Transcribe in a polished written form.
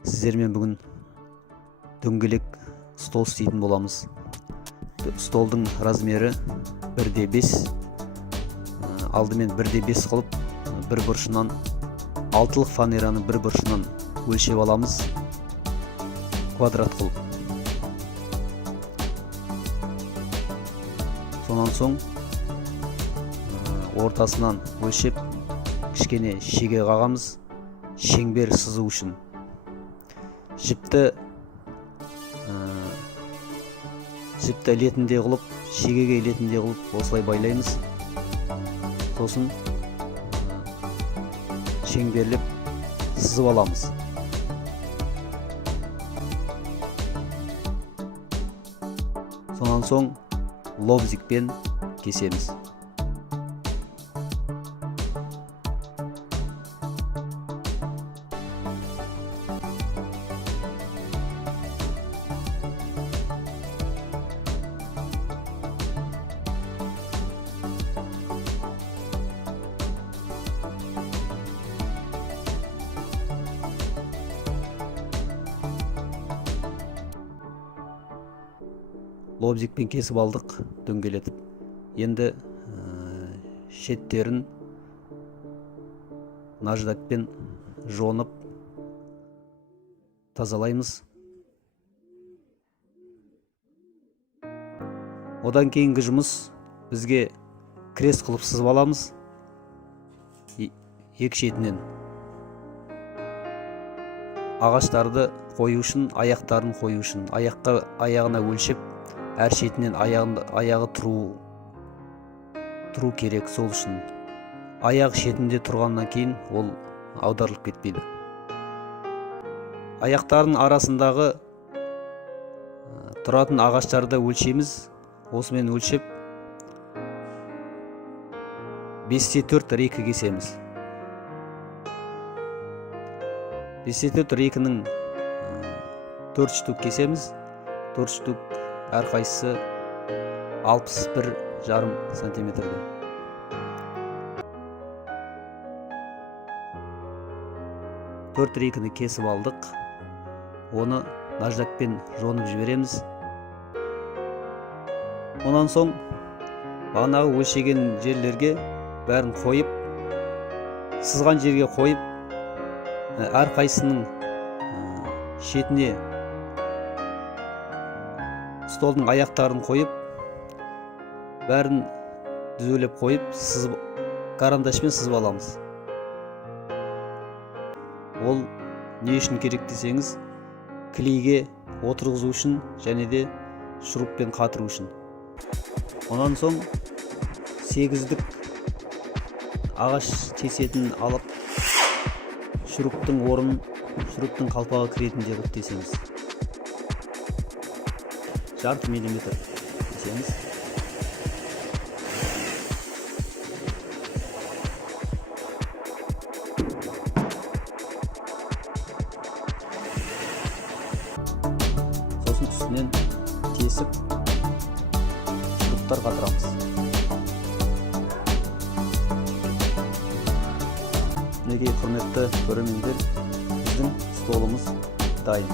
Сіздермен бүгін дөңгелек стол істейтін боламыз. Столдың размері 1/5. Алдымен 1/5 қылып, бір бұрышынан алтылық фанераны бір бұрышынан өлшеп аламыз, квадрат қылып. Сонан соң ортасынан өлшеп кішкене шеге қағамыз, шеңбер сызу үшін. Жіпті ілетіндей қылып, шегеге ілетіндей қылып осылай байлаймыз. Сосын шеңберлеп сызып аламыз. Сонан соң лобзикпен кесеміз. Лобзикпен кесіп алдық, дөңгелетіп. Енді шеттерін наждакпен жонып тазалаймыз. Одан кейінгі жұмыс бізге крест қылып сызып аламыз. Екі шетінен ағаштарды қою үшін, аяқтарын қою үшін, аяғына өлшеп, әр шетінен аяғы тұру керек. Сол үшін аяқ шетінде тұрғаннан кейін ол аударылып кетпейді. Аяқтардың арасындағы тұратын ағаштарды өлшейміз. Осымен өлшеп 5/4 рейкі кесеміз. 5/4 рейкінің 4 штук кесеміз. 4 штук әрқайсысы 61,5 сантиметрден. Төрт рейкіні кесіп алдық. Оны наждакпен жонып жібереміз. Онан соң бағанағы өлшеген жерлерге бәрін қойып, сызған жерге қойып, әрқайсының шетіне столдың аяқтарын қойып, бәрін дүзелеп қойып, карандашпен сызып аламыз. Ол не үшін керек десеңіз, клейге отырғызу үшін және де шуруппен қатыру үшін. Онан соң 8-дік ағаш тесетін алып, шуруптың орнын, шуруптың қалпаға кіретіндей қылып тесеміз. 0,5 миллиметр тесеміз. Сосын үстінен тесіп, шуруптар қатырамыз. Мінекей, құрметті көрермендер, біздің столымыз дайын.